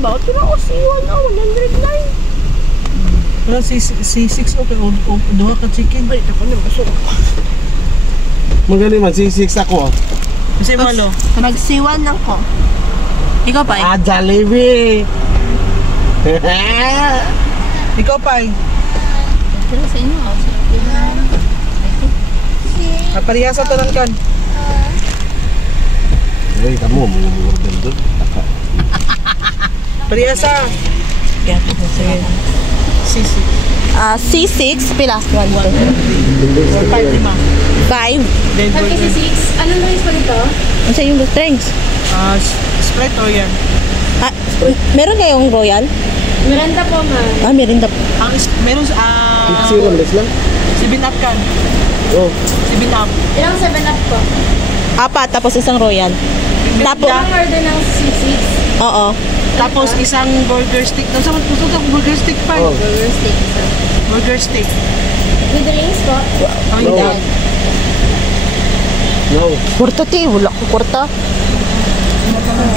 ba? Tira ko C1 na, 109. Wala C6 okay, o duha ka chicken. Ay, ako na, masok ako. Magaling mag C6 ako. Kasi malo. Mag C1 lang ko. Ikaw pa. Ah, Jollibee! Ikaw pa. Pero sa inyo, Parihasa to lang kan. Ay, kamu mo order doon. Parihasa. Kaya po sige. C6. C6, pila? 1, 2, 5, 5. 5. Then C6, ano na yung palito? Ano sa yung drinks? Sprite o yan. Meron kayong Royal? Miranda po, ma'am. Merinda po. Meron Zero less lang? 7 up kan. Oh. 7 up. Ilang 7-up po? 4, tapos isang Royal. Tapos, Ilang order ng C6? oo. Tapos isang burger stick. Nasa gusto ko burger stick pa. Oh. Burger steak, isa. Burger stick. With drinks po? Oh, No. hindi. No. Kurta ti, wala ko kurta.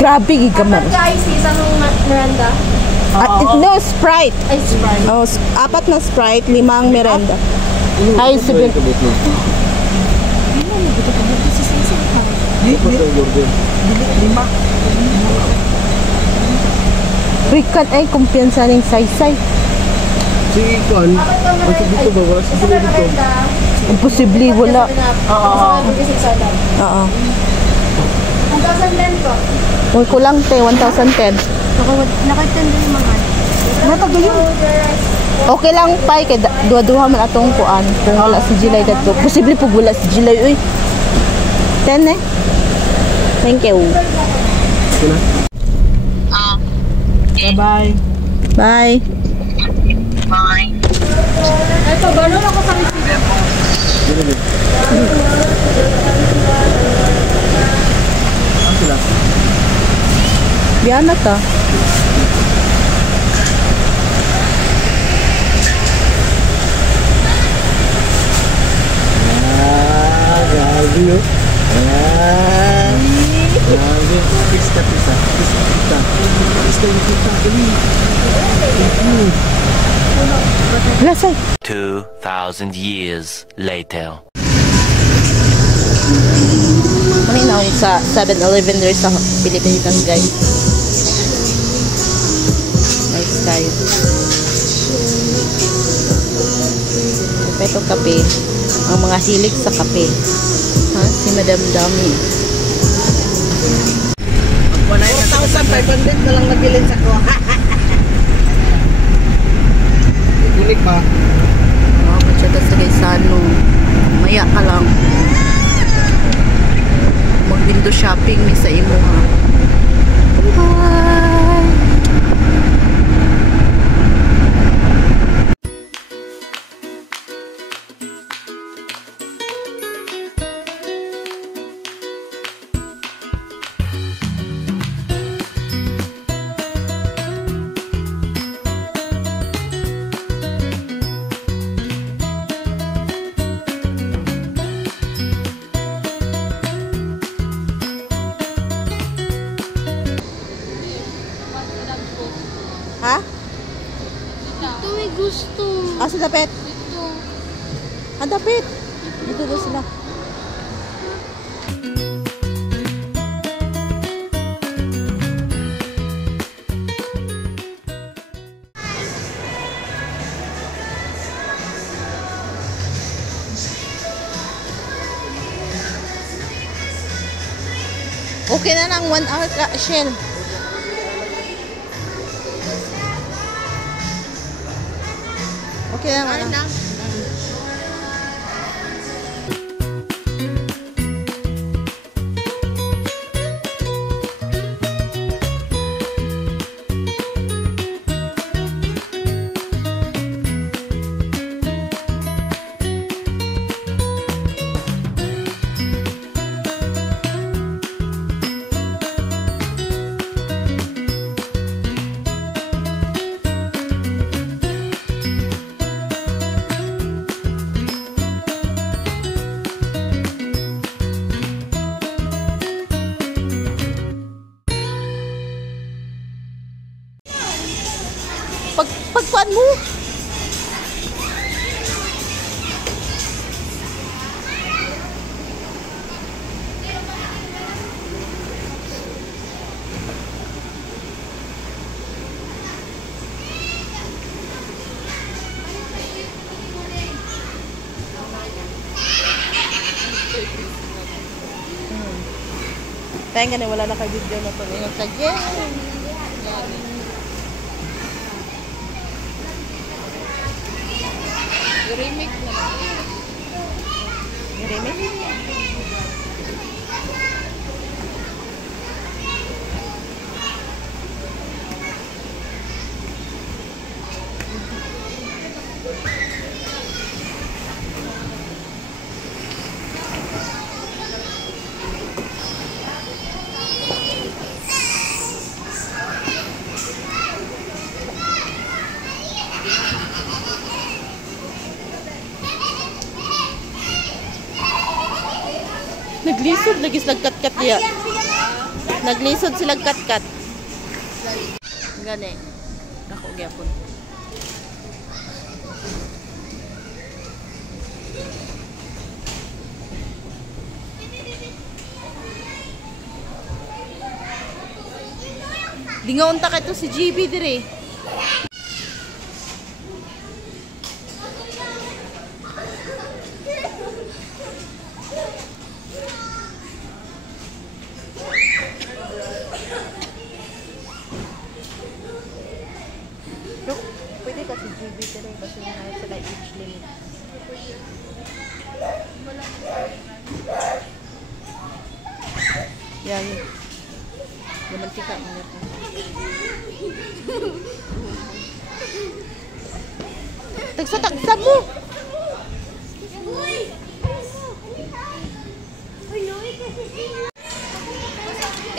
Grabe, gigamar. Kapag ka-ice, isang Miranda? No, Sprite. Ay, Sprite. 4 na Sprite, 5 Merinda. Ay, 7. Lima. Rikan ay kumpiyansa ng saysay. Si Ikon, ang dito ba ba? Si Isa dito. pa Miranda. Imposible, wala. Oo. Burger 6 Oo. 1,010 po. Uy, kulang te, 1,010. Nakaitan din yung mga. Matagal yun. Okay lang pa, kay duha-duha man atong kuan. Kung wala si Jilay dadto. Posible po wala si Jilay, uy. 10 eh. Thank you. Bye-bye. Bye. Ay, pabalo ako sa receiver. Ano sila? Biyan na ta. Grabe yun. Grabe. Pista. Pista yung kita. Lasay. 2,000 years later. Kanina ako sa 7-Eleven there sa Pilipinas, guys. Nice tayo. Ito kape. Ang mga hilig sa kape. Ha? Si Madam Dami. 4,500 na lang nabilin sa ko. Unik ba? Oh, matsyaga sa Gaisano. Maya ka lang. Mag-window shopping ni sa imo, ha. Bye! Ha? Ito may gusto. Sa dapit. Ito. Dapit. Dito daw sila. Okay na lang, 1 hour ka, Shell. Okay na lang. kuan mo. Kaya nga wala na kay video na to. Ngayon sa remake na. remake. Naglisod lagi sila kat-kat niya. Naglisod sila kat-kat. Gani. Ako gyapon. Dingaon ta kato si GB dire. Pwede kasi GB pero kasi na sila age limit. Yan. Naman tika niya po. Tagsa mo!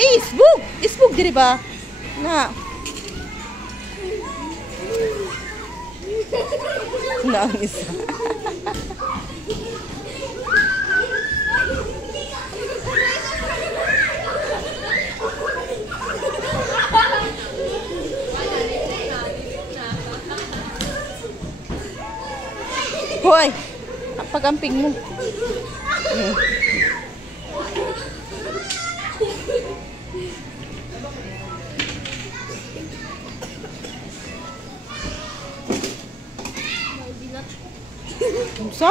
Isbog! Isbog diri ba? Na. Na ang isa. Hoy! Pagamping mo. Sa?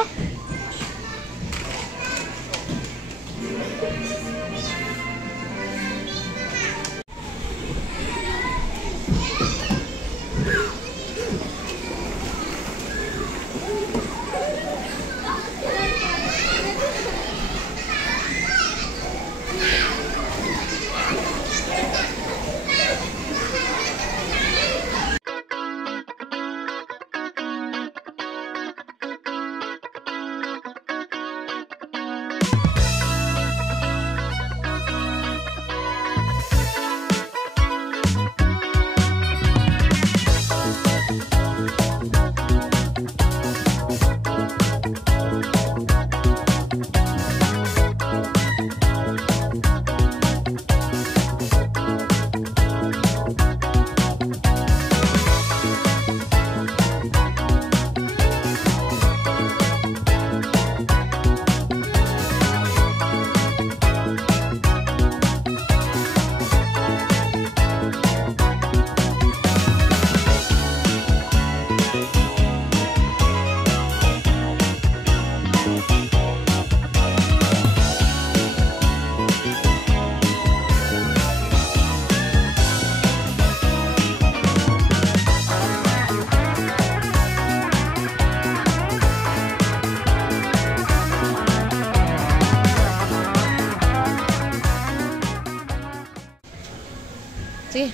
Sige.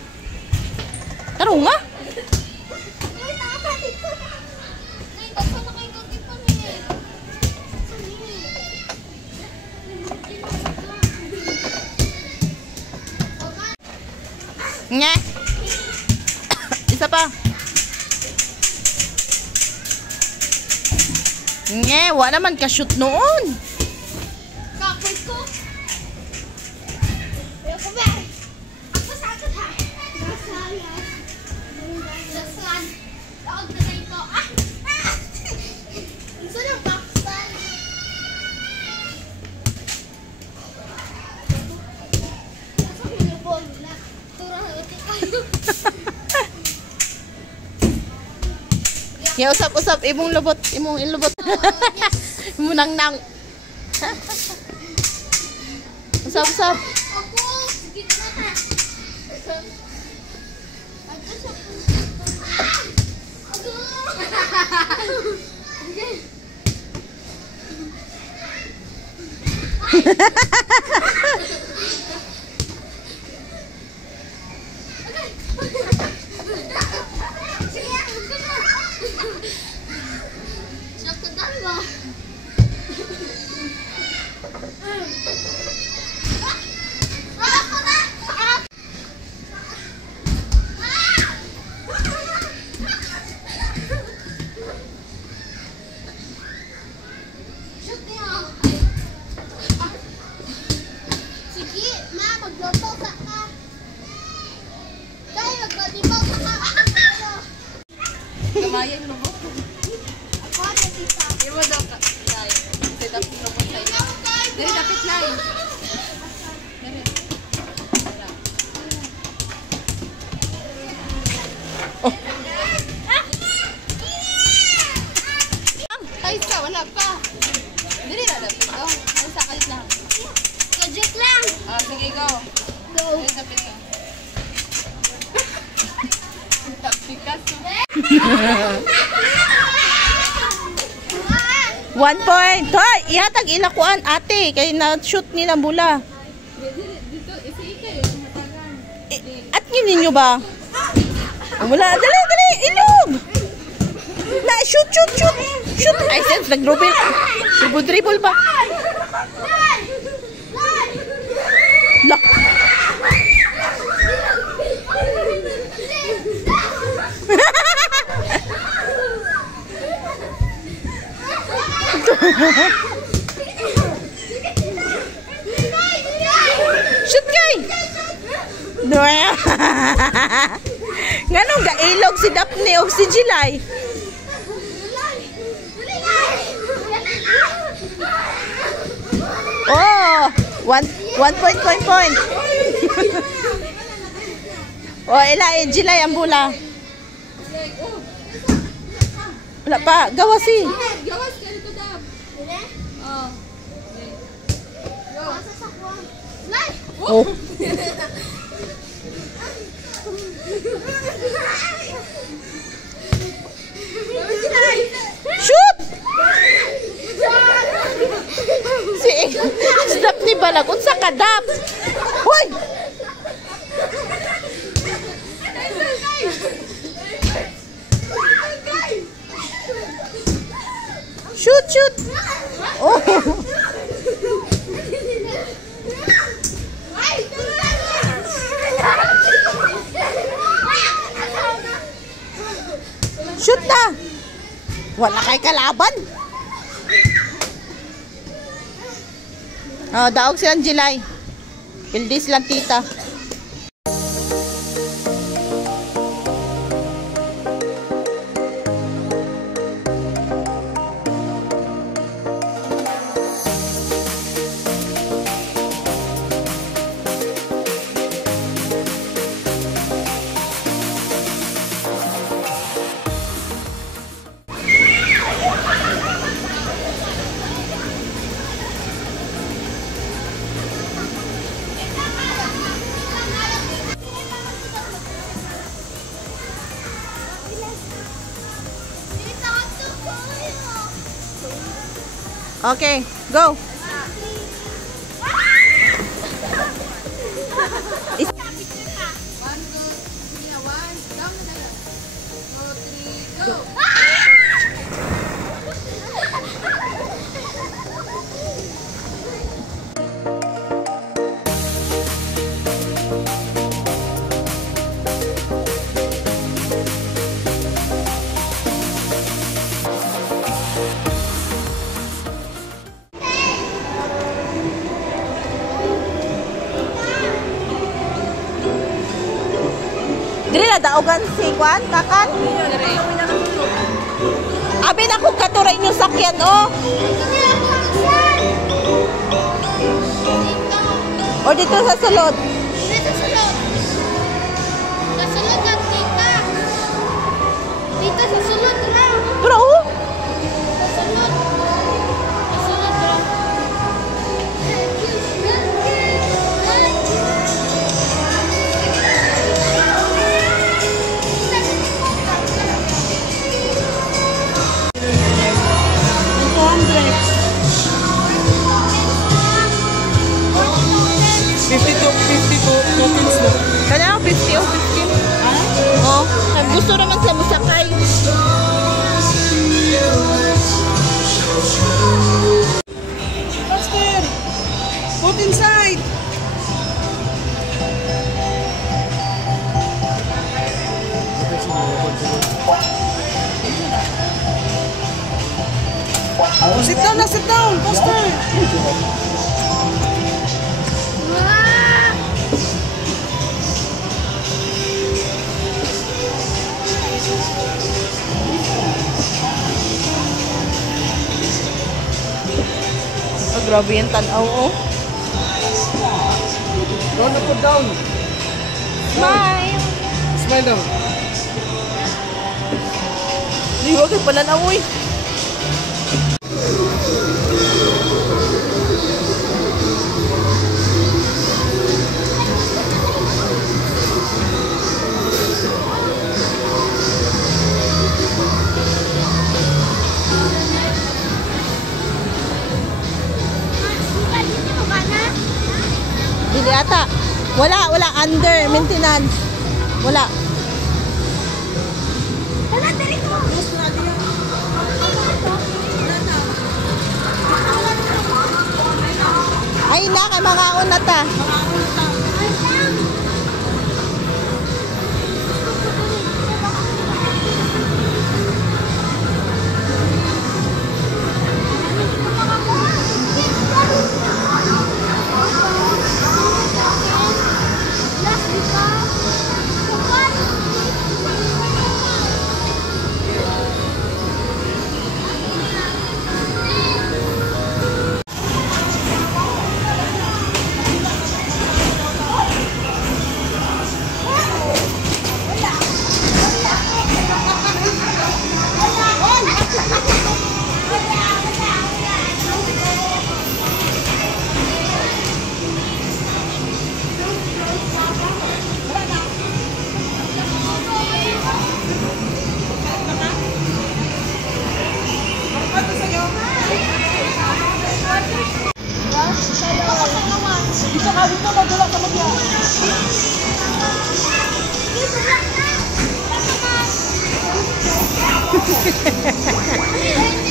Taro nga. Nga. Isa pa. Nga, wala naman ka-shoot noon. Kapoy ko. Ayoko ba? Ako sa akin ha. Nasaan? Ya usap-usap imong lubot, imong ilubot. Imong nang. Usap-usap. Kamayan mo mo. Ako na tita. Iwo daw ka. Set up mo po sa inyo. Dari dapat lang. Dari. Oh. Ay, sa wala pa. Dari na dapat ko. Ay, sa kalit lang. Kajit lang. Ah, sige, go. Go. Dari dapat ka. Picasso. 1 point. Hoy, ihatag ilakuan ate kay na-shoot nila bula. Dito, isi kayo matagan. At yun ninyo ba? Wala, dali, dali, ilog! Na, shoot, shoot, shoot! Shoot! Ay, sense, nag-dribble. Dribble ba? Lock! Shoot kay! Nganong gailog si Daphne o si Jilay? Oh! One point. Oh, ilay, Jilay ang bula. Wala pa, gawas eh. Gawas ka dito, Dab. Oh. Oh. Shoot! Si Daphne balag, unsa ka Dap? Hoy! Shoot! Oh! Shoot na! Wala kay kalaban. Oh, daog si Angelay. Pildis lang tita. Okay, go. Dili na daogan si Kwan, kakan. Abi na ko katuray niyo sakyan, oh. O dito sa sulod. Dito sa sulod. Sa sulod ang tita. Dito sa sulod lang. Kaya 50 o 15. Oh, gusto naman sila musakay. Faster! Put inside! Oh, sit down na, sit down! Faster! Oh, grabe yung tanaw, oh. Down na, put down. Smile! Smile down. Hindi, huwag kayo pananaw, eh. Dili ata. Wala under maintenance. Wala. Ay na kay mga una ta.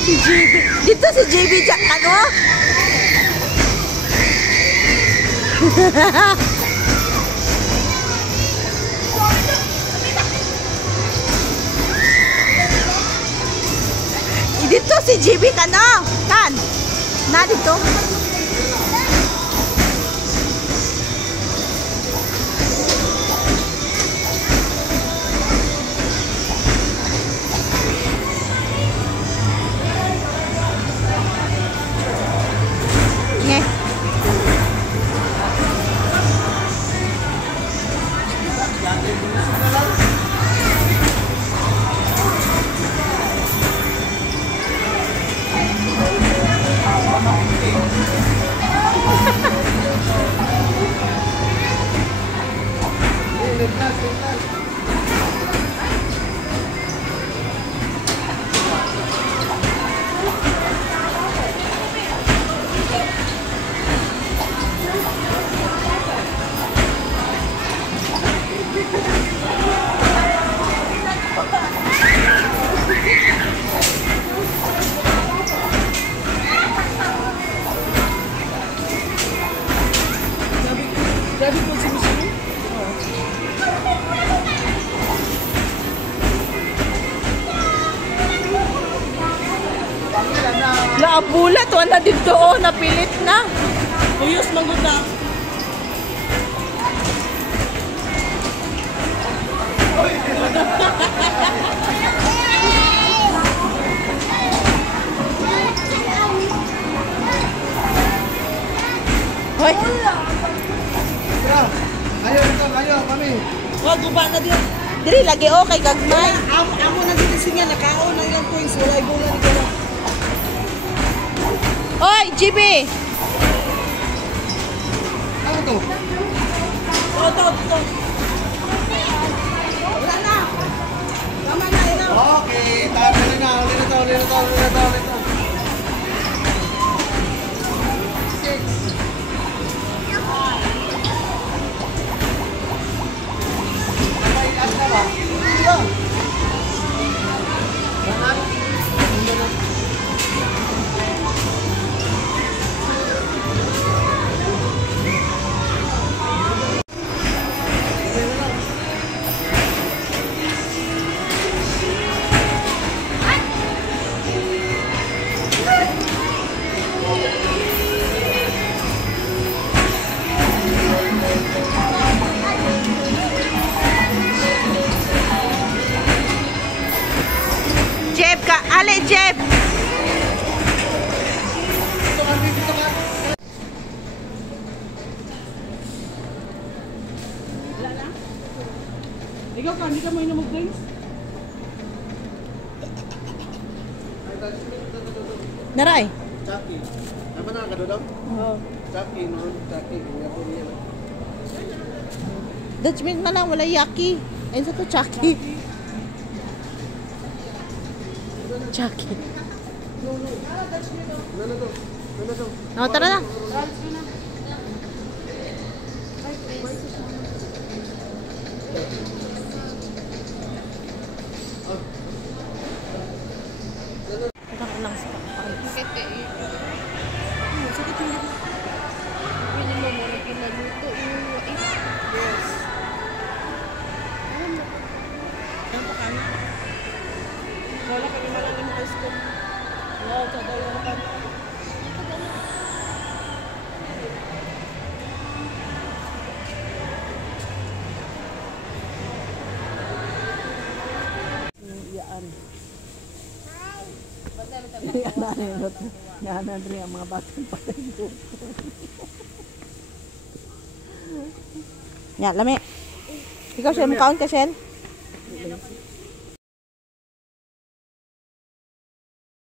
Si JB. Dito si JB Jack, ano? Dito si JB ka, no? Kan? Na dito? Bulat, wala dito, oh, napilit na. Tuyos manggod na. Hoy. Ayaw, kami. Wag guba na din. Diri lagi okay gagmay. Amo na din sinya nakaon na ilang coins wala ibulan ko na. Oy, GB. Ano to? To. Wala na. Tama na ilaw. Okay, tayo na. Ulit na to. Jeff! Ikaw ka, hindi ka mo inom drinks? Naray. Chucky. Tama na ka doon? Oo. Chucky, no? Chucky. Kaya po niya. Dutch mint na lang, wala yaki. Ayun sa to, Chucky. Chucky. Oh, tara na. Parang lang sa Sakit eh. Sakit yung dito. Pili mo mo na pinaluto. Yes. Wala kami malalim high school. Wow, sa dayo na pa. Yan rin ang mga batang patay ko. Yan, lami. Ikaw, Shell, makaon ka, Shell?